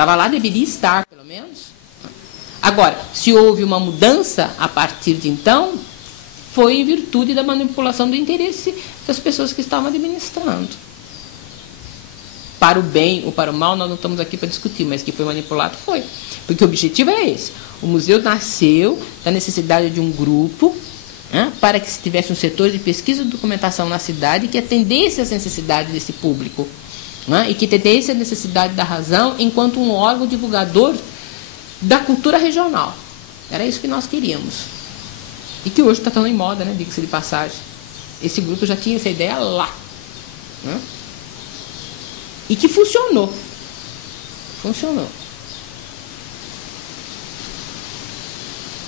estava lá, deveria estar, pelo menos. Agora, se houve uma mudança a partir de então, foi em virtude da manipulação do interesse das pessoas que estavam administrando. Para o bem ou para o mal, nós não estamos aqui para discutir, mas que foi manipulado, foi. Porque o objetivo é esse. O museu nasceu da necessidade de um grupo, para que se tivesse um setor de pesquisa e documentação na cidade que atendesse às necessidades desse público, e que atendesse à necessidade da razão enquanto um órgão divulgador da cultura regional. Era isso que nós queríamos. E que hoje está tão em moda, né? Diga-se de passagem. Esse grupo já tinha essa ideia lá. E que funcionou. Funcionou.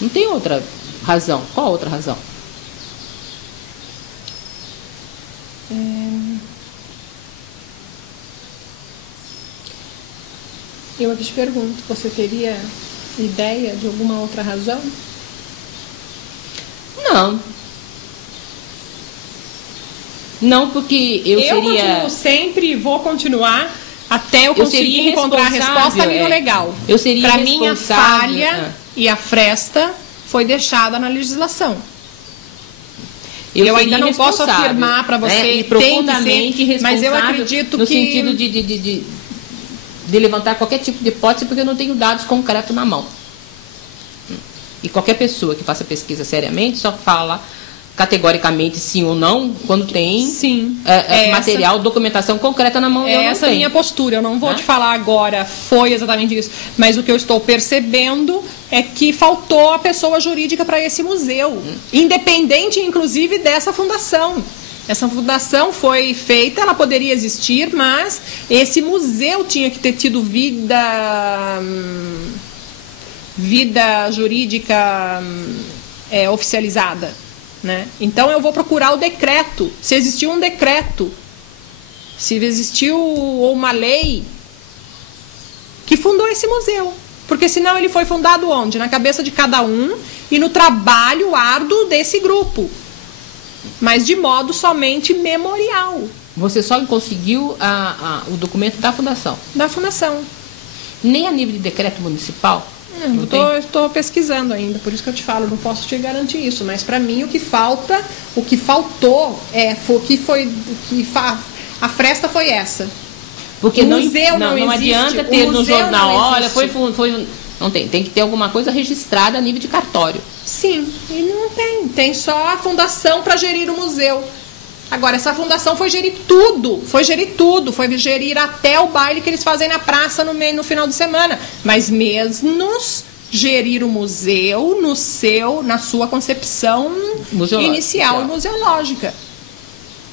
Não tem outra razão. Qual outra razão? Eu aqui te pergunto, você teria ideia de alguma outra razão? Não. Não, porque eu seria... continuo sempre, vou continuar até eu conseguir encontrar a resposta ali no legal. Eu seria Para mim, a falha e a fresta foi deixada na legislação. Eu ainda não posso afirmar para você e profundamente responsável, mas eu acredito no que... sentido de levantar qualquer tipo de hipótese, porque eu não tenho dados concretos na mão. E qualquer pessoa que faça pesquisa seriamente só fala categoricamente sim ou não quando tem material, documentação concreta na mão. Essa é a minha postura. Eu não vou te falar agora foi exatamente isso, mas o que eu estou percebendo é que faltou a pessoa jurídica para esse museu, independente inclusive dessa fundação. Essa fundação foi feita, ela poderia existir, mas esse museu tinha que ter tido vida jurídica oficializada, né? Então eu vou procurar o decreto, se existiu um decreto, se existiu uma lei que fundou esse museu, porque senão ele foi fundado onde? Na cabeça de cada um e no trabalho árduo desse grupo, mas de modo somente memorial. Você só conseguiu o documento da fundação? Da fundação. Nem a nível de decreto municipal? Estou pesquisando ainda, por isso que eu te falo, não posso te garantir isso, mas para mim o que faltou, a fresta foi essa. Porque o museu não adianta ter no jornal, olha, foi não tem que ter alguma coisa registrada a nível de cartório. Sim, e não tem só a fundação para gerir o museu. Agora, essa fundação foi gerir tudo, foi gerir até o baile que eles fazem na praça no final de semana, mas mesmo gerir o museu na sua concepção inicial e museológica.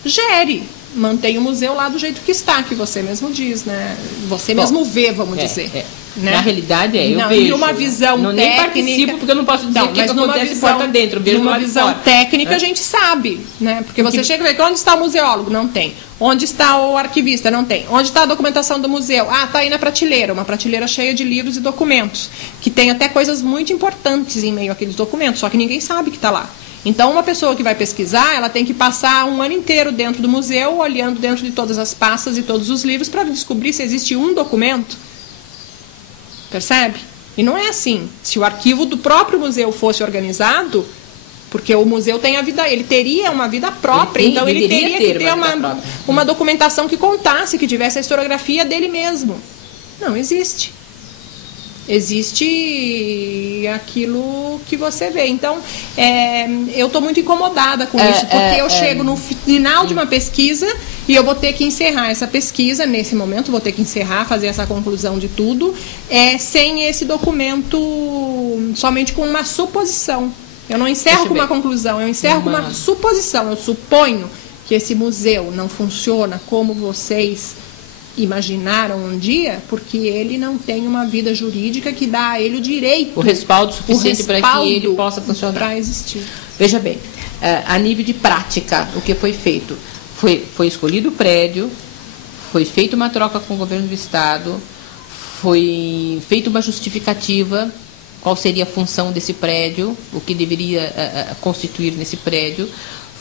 Gere, mantém o museu lá do jeito que está, que você mesmo diz, né? Você mesmo vê, vamos dizer. Né? Na realidade eu vejo. E uma visão técnica... Nem participo, porque eu não posso dizer o que acontece porta dentro. Numa visão técnica, a gente sabe, né? Porque você chega e vê, onde está o museólogo? Não tem. Onde está o arquivista? Não tem. Onde está a documentação do museu? Está aí na prateleira, uma prateleira cheia de livros e documentos, que tem até coisas muito importantes em meio àqueles documentos, só que ninguém sabe que está lá. Então, uma pessoa que vai pesquisar, ela tem que passar um ano inteiro dentro do museu, olhando dentro de todas as pastas e todos os livros, para descobrir se existe um documento. Percebe? E não é assim. Se o arquivo do próprio museu fosse organizado, porque o museu tem a vida, ele teria uma vida própria, então ele teria que ter uma documentação que contasse, que tivesse a historiografia dele mesmo. Não existe. Existe aquilo que você vê. Então, eu estou muito incomodada com isso, porque eu chego no final de uma pesquisa e eu vou ter que encerrar essa pesquisa, nesse momento, vou ter que encerrar, fazer essa conclusão de tudo, sem esse documento, somente com uma suposição. Eu não encerro com uma conclusão, eu encerro com uma suposição. Eu suponho que esse museu não funciona como vocês imaginaram um dia, porque ele não tem uma vida jurídica que dá a ele o direito, o respaldo suficiente para que ele possa funcionar, para existir. Veja bem, a nível de prática, o que foi feito? Foi escolhido o prédio, foi feita uma troca com o governo do estado, foi feita uma justificativa, qual seria a função desse prédio, o que deveria constituir nesse prédio,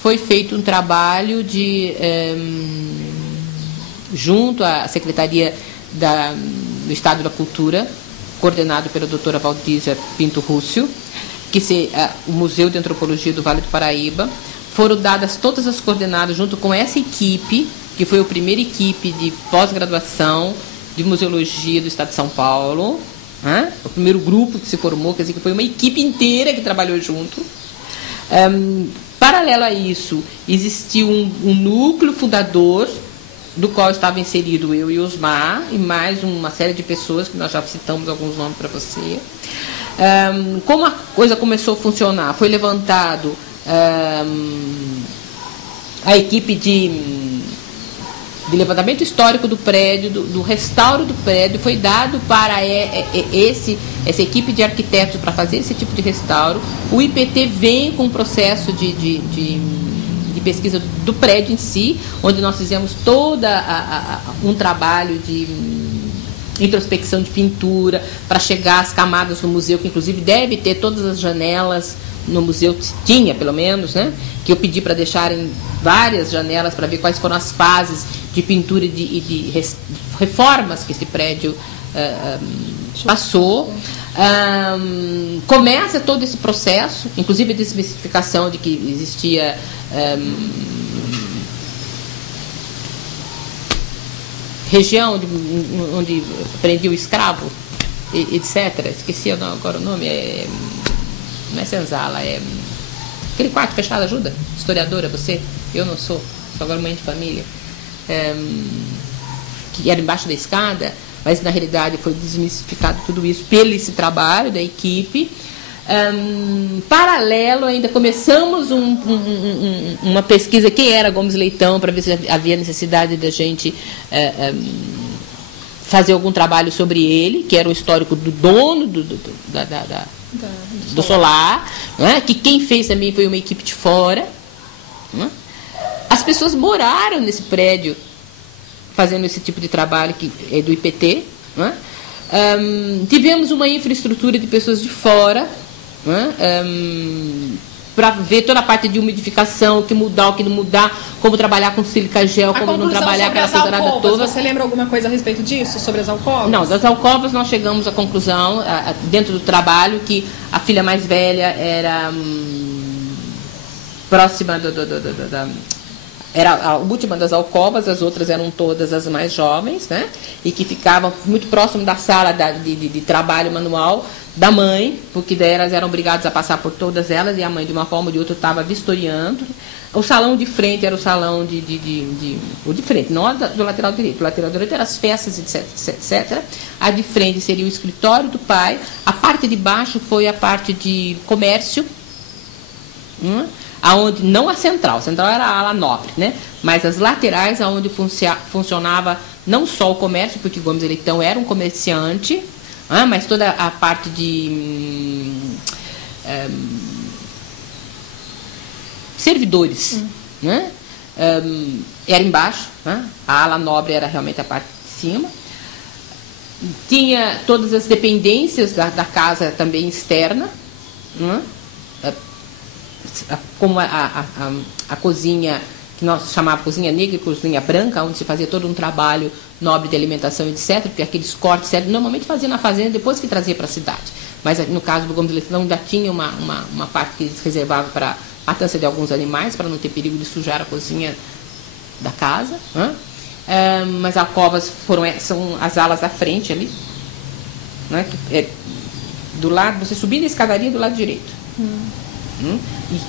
foi feito um trabalho de... junto à Secretaria do Estado da Cultura, coordenado pela doutora Valdísia Pinto Rússio, o Museu de Antropologia do Vale do Paraíba. Foram dadas todas as coordenadas junto com essa equipe, que foi a primeira equipe de pós-graduação de museologia do Estado de São Paulo, né? O primeiro grupo que se formou, quer dizer, que foi uma equipe inteira que trabalhou junto. Paralelo a isso, existiu um núcleo fundador, do qual estava inserido eu e Osmar, e mais uma série de pessoas, que nós já citamos alguns nomes para você. Como a coisa começou a funcionar? Foi levantado a equipe de levantamento histórico do prédio, do restauro do prédio, foi dado para essa equipe de arquitetos para fazer esse tipo de restauro. O IPT vem com um processo de pesquisa do prédio em si, onde nós fizemos um trabalho de introspecção de pintura para chegar às camadas do museu, que inclusive deve ter todas as janelas no museu, tinha pelo menos, né? Que eu pedi para deixarem várias janelas para ver quais foram as fases de pintura e de reformas que esse prédio passou. Começa todo esse processo, inclusive de especificação de que existia região onde prendia o escravo, etc. Esqueci agora o nome. Não é senzala, é aquele quarto fechado. Ajuda, historiadora, você? Eu não sou agora mãe de família. Que era embaixo da escada, mas na realidade foi desmistificado tudo isso pelo esse trabalho da equipe. Paralelo, ainda começamos uma pesquisa, quem era Gomes Leitão, para ver se havia necessidade da gente fazer algum trabalho sobre ele, que era o histórico do dono do solar, né? Que quem fez também foi uma equipe de fora, né? As pessoas moraram nesse prédio fazendo esse tipo de trabalho que é do IPT, né? Tivemos uma infraestrutura de pessoas de fora, né? Para ver toda a parte de umidificação, o que mudar, o que não mudar, como trabalhar com sílica gel, como não trabalhar aquela coisa toda. Você lembra alguma coisa a respeito disso, sobre as alcovas? Não, das alcovas nós chegamos à conclusão, dentro do trabalho, que a filha mais velha era próxima era a última das alcovas, as outras eram todas as mais jovens, né? E que ficavam muito próximo da sala de trabalho manual da mãe, porque daí elas eram obrigadas a passar por todas elas, e a mãe, de uma forma ou de outra, estava vistoriando. O salão de frente era o salão o de frente, não do lateral direito. O lateral direito eram as festas, etc. A de frente seria o escritório do pai. A parte de baixo foi a parte de comércio, aonde não a central era a ala nobre, né? Mas as laterais, aonde funcionava não só o comércio, porque Gomes Leitão era um comerciante, mas toda a parte de servidores, né? Era embaixo, né? A ala nobre era realmente a parte de cima. Tinha todas as dependências da casa também externa, né? Como a cozinha, que nós chamávamos cozinha negra e cozinha branca, onde se fazia todo um trabalho nobre de alimentação, etc., porque aqueles cortes normalmente fazia na fazenda depois que trazia para a cidade. Mas no caso do Gomes Leitão ainda tinha uma parte que eles reservavam para a matança de alguns animais, para não ter perigo de sujar a cozinha da casa. Mas as alcovas são as alas da frente ali, né? Do lado, você subindo a escadaria do lado direito.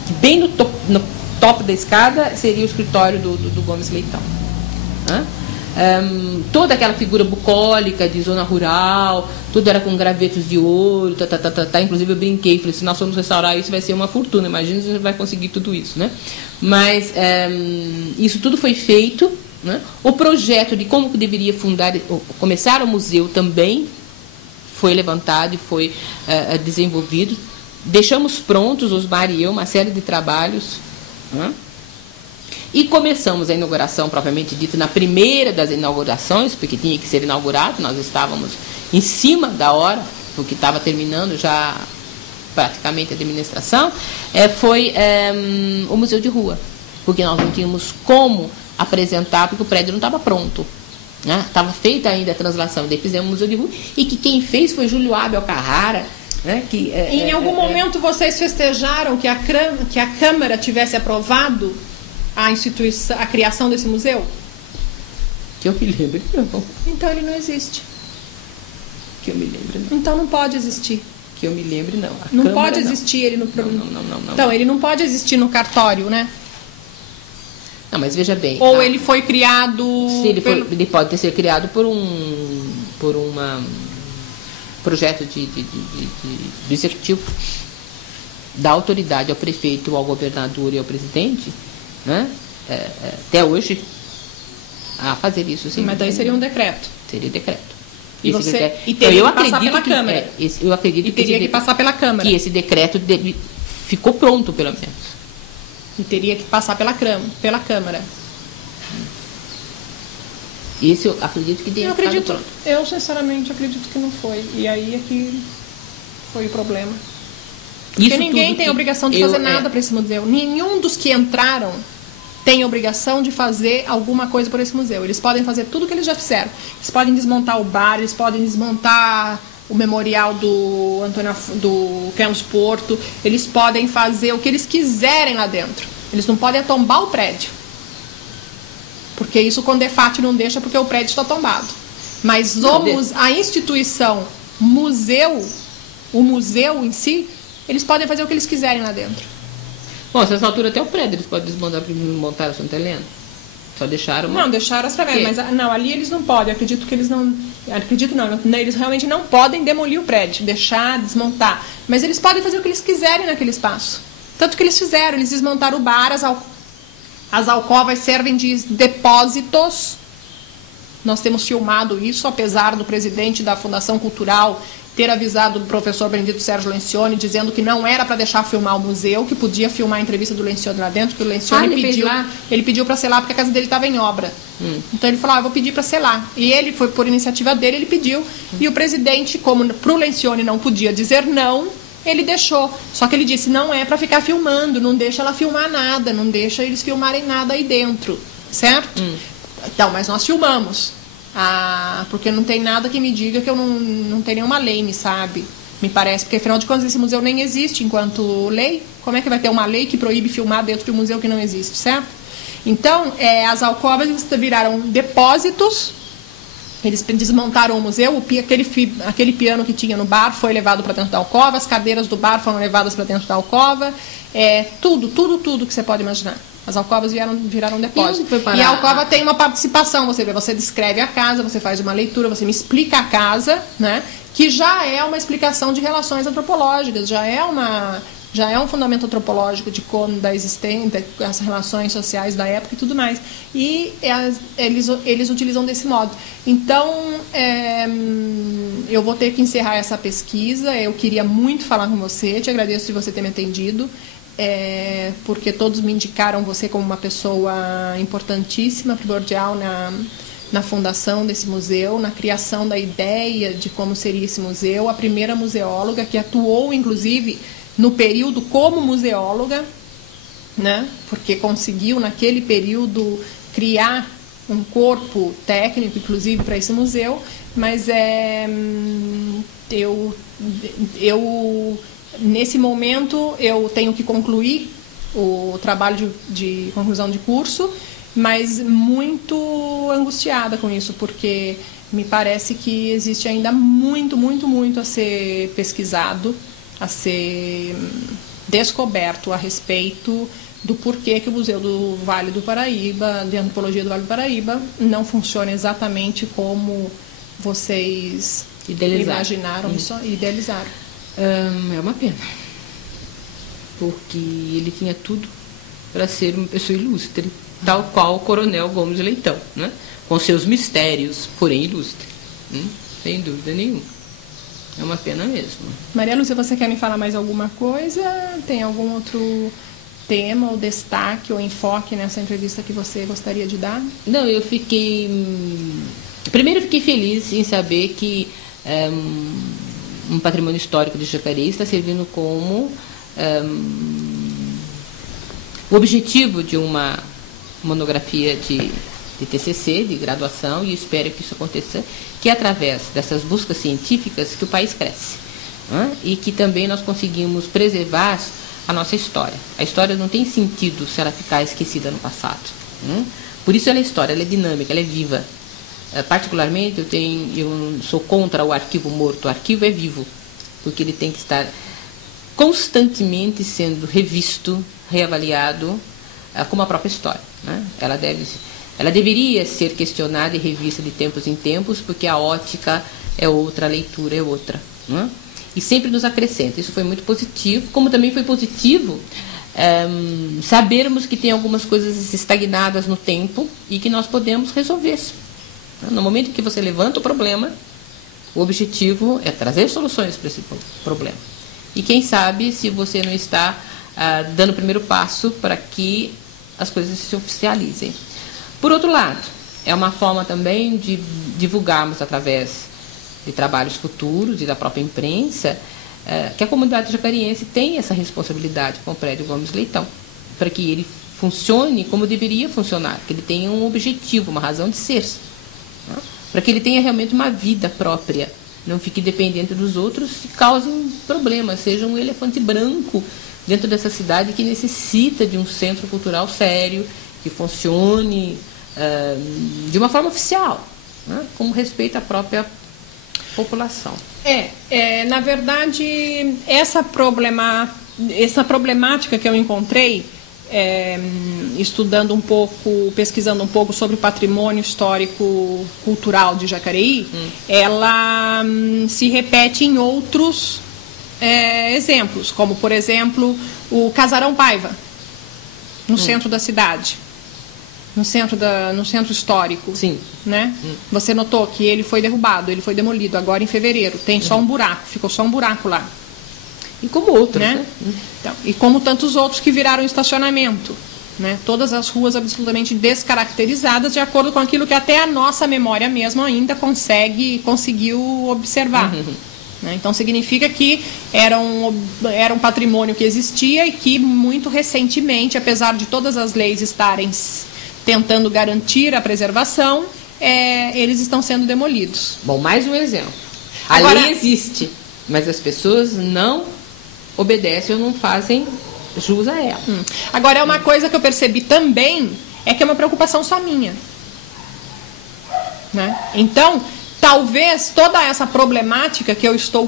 E bem no topo da escada seria o escritório do Gomes Leitão. Toda aquela figura bucólica de zona rural, tudo era com gravetos de ouro, inclusive eu brinquei, falei, se nós formos restaurar isso vai ser uma fortuna, imagina se a gente vai conseguir tudo isso, né? Mas isso tudo foi feito, né? O projeto de como que deveria começar o museu também foi levantado e foi desenvolvido. Deixamos prontos, Osmar e eu, uma série de trabalhos, né? E começamos a inauguração, propriamente dita, na primeira das inaugurações, porque tinha que ser inaugurado, nós estávamos em cima da hora, porque estava terminando já praticamente a administração, foi o Museu de Rua, porque nós não tínhamos como apresentar, porque o prédio não estava pronto. Estava feita ainda a translação, daí fizemos o Museu de Rua, e que quem fez foi Júlio Abel Carrara, né? Em algum momento vocês festejaram que a Câmara tivesse aprovado a criação desse museu? Que eu me lembro, não. Então ele não existe. Que eu me lembro, não. Então não pode existir. Que eu me lembro, não. Não pode existir ele no... Não. Então, ele não pode existir no cartório, né? Não, mas veja bem. Ou ele foi criado... Ele pode ter sido criado por um projeto do executivo, da autoridade ao prefeito, ao governador e ao presidente, né? Até hoje, a fazer isso. Sim, mas daí seria um decreto. Seria decreto. E teria que passar pela Câmara. Eu acredito e teria que passar pela Câmara. Que esse decreto ficou pronto, pelo menos. E teria que passar pela Câmara. Isso eu acredito que teria ficado pronto. Eu, sinceramente, acredito que não foi. E aí é que foi o problema. Porque ninguém tem obrigação de fazer nada para esse museu. Nenhum dos que entraram tem obrigação de fazer alguma coisa por esse museu. Eles podem fazer tudo o que eles já fizeram. Eles podem desmontar o bar, eles podem desmontar o memorial do Campos Porto, eles podem fazer o que eles quiserem lá dentro. Eles não podem tombar o prédio. Porque isso o Condefat não deixa, porque o prédio está tombado. Mas a instituição museu, o museu em si, eles podem fazer o que eles quiserem lá dentro. Bom, nessa altura até o prédio eles podem desmontar para montar o Santa Helena. Só deixaram... Não, deixaram as travelas, mas não, ali eles não podem. Acredito que eles não... Acredito não, eles realmente não podem demolir o prédio, deixar, desmontar. Mas eles podem fazer o que eles quiserem naquele espaço. Tanto que eles fizeram, eles desmontaram o bar, as alcovas servem de depósitos. Nós temos filmado isso, apesar do presidente da Fundação Cultural ter avisado o professor Benedito Sérgio Lencioni, dizendo que não era para deixar filmar o museu, que podia filmar a entrevista do Lencioni lá dentro, que o Lencioni pediu para selar porque a casa dele estava em obra. Então ele falou, eu vou pedir para selar. E ele, foi por iniciativa dele, ele pediu. E o presidente, como para o Lencioni não podia dizer não, ele deixou. Só que ele disse, não é para ficar filmando, não deixa ela filmar nada, não deixa eles filmarem nada aí dentro, certo? Então, mas nós filmamos. Porque não tem nada que me diga que eu não tenho nenhuma lei, me sabe? Me parece, porque afinal de contas esse museu nem existe enquanto lei. Como é que vai ter uma lei que proíbe filmar dentro de um museu que não existe, certo? Então, as alcovas viraram depósitos. Eles desmontaram o museu, aquele piano que tinha no bar foi levado para dentro da alcova, as cadeiras do bar foram levadas para dentro da alcova, tudo que você pode imaginar. As alcovas viraram depósito. E a alcova tem uma participação, você descreve a casa, você faz uma leitura, você me explica a casa, né? Que já é uma explicação de relações antropológicas, já é um fundamento antropológico de como da existência, as relações sociais da época e tudo mais. E eles utilizam desse modo. Então, eu vou ter que encerrar essa pesquisa. Eu queria muito falar com você, te agradeço de você ter me atendido, porque todos me indicaram você como uma pessoa importantíssima, primordial na fundação desse museu, na criação da ideia de como seria esse museu, a primeira museóloga que atuou, inclusive, no período como museóloga, né? Porque conseguiu, naquele período, criar um corpo técnico, inclusive, para esse museu, mas nesse momento, eu tenho que concluir o trabalho de conclusão de curso, mas muito angustiada com isso, porque me parece que existe ainda muito, muito, muito a ser pesquisado, a ser descoberto a respeito do porquê que o Museu do Vale do Paraíba, de Antropologia do Vale do Paraíba, não funciona exatamente como vocês imaginaram e idealizaram. É uma pena, porque ele tinha tudo para ser uma pessoa ilustre, tal qual o Coronel Gomes Leitão, né? Com seus mistérios, porém ilustre, sem dúvida nenhuma. É uma pena mesmo. Maria Lúcia, você quer me falar mais alguma coisa? Tem algum outro tema ou destaque ou enfoque nessa entrevista que você gostaria de dar? Não, eu fiquei... Primeiro, eu fiquei feliz em saber que um patrimônio histórico de Jacareí está servindo como o objetivo de uma monografia de TCC, de graduação, e eu espero que isso aconteça, que é através dessas buscas científicas que o país cresce, né? E que também nós conseguimos preservar a nossa história. A história não tem sentido se ela ficar esquecida no passado, né? Por isso ela é história, ela é dinâmica, ela é viva. Particularmente, eu sou contra o arquivo morto. O arquivo é vivo, porque ele tem que estar constantemente sendo revisto, reavaliado, como a própria história, né? Ela deveria ser questionada e revista de tempos em tempos, porque a ótica é outra, a leitura é outra, né? E sempre nos acrescenta. Isso foi muito positivo, como também foi positivo sabermos que tem algumas coisas estagnadas no tempo e que nós podemos resolver. No momento em que você levanta o problema, o objetivo é trazer soluções para esse problema. E quem sabe se você não está dando o primeiro passo para que as coisas se oficializem. Por outro lado, é uma forma também de divulgarmos através de trabalhos futuros e da própria imprensa que a comunidade jacariense tem essa responsabilidade com o prédio Gomes Leitão, para que ele funcione como deveria funcionar, que ele tenha um objetivo, uma razão de ser, né? Para que ele tenha realmente uma vida própria, não fique dependente dos outros e causem problemas, seja um elefante branco dentro dessa cidade que necessita de um centro cultural sério, que funcione de uma forma oficial, né? Com respeito à própria população. Na verdade, essa problemática que eu encontrei, estudando um pouco, pesquisando um pouco sobre o patrimônio histórico cultural de Jacareí, ela se repete em outros exemplos, como, por exemplo, o Casarão Paiva, no centro da cidade. No centro histórico. Sim. Né? Você notou que ele foi derrubado, ele foi demolido agora em fevereiro. Tem só um buraco, ficou só um buraco lá. E como outros, né? Então, e como tantos outros que viraram estacionamento. Né? Todas as ruas absolutamente descaracterizadas, de acordo com aquilo que até a nossa memória mesmo ainda conseguiu observar. Né? Então significa que era um patrimônio que existia e que muito recentemente, apesar de todas as leis estarem tentando garantir a preservação, eles estão sendo demolidos. Bom, mais um exemplo. A lei existe, mas as pessoas não obedecem ou não fazem jus a ela. Agora, é uma coisa que eu percebi também, é que é uma preocupação só minha. Né? Então, talvez toda essa problemática que eu estou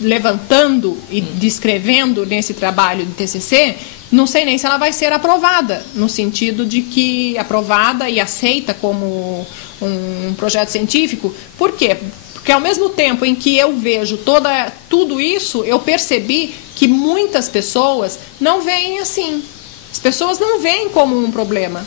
levantando e descrevendo nesse trabalho de TCC, não sei nem se ela vai ser aprovada, no sentido de que aprovada e aceita como um projeto científico. Por quê? Porque ao mesmo tempo em que eu vejo tudo isso, eu percebi que muitas pessoas não veem assim. As pessoas não veem como um problema.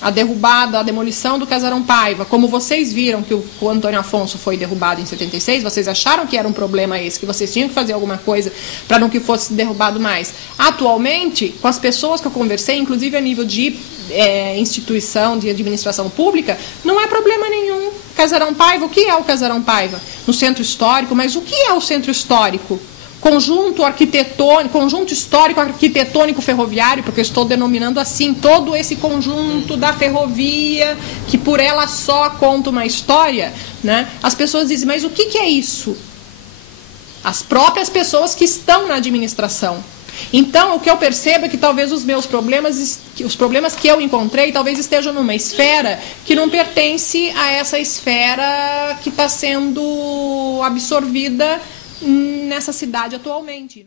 A derrubada, a demolição do Casarão Paiva, como vocês viram que o Antônio Afonso foi derrubado em 76, vocês acharam que era um problema esse, que vocês tinham que fazer alguma coisa para não que fosse derrubado mais. Atualmente, com as pessoas que eu conversei, inclusive a nível de instituição de administração pública, não é problema nenhum. Casarão Paiva, o que é o Casarão Paiva? No centro histórico, mas o que é o centro histórico? Conjunto histórico arquitetônico ferroviário, porque eu estou denominando assim todo esse conjunto da ferrovia, que por ela só conta uma história, né? As pessoas dizem, mas o que é isso? As próprias pessoas que estão na administração. Então, o que eu percebo é que talvez os problemas que eu encontrei, talvez estejam numa esfera que não pertence a essa esfera que está sendo absorvida nessa cidade atualmente.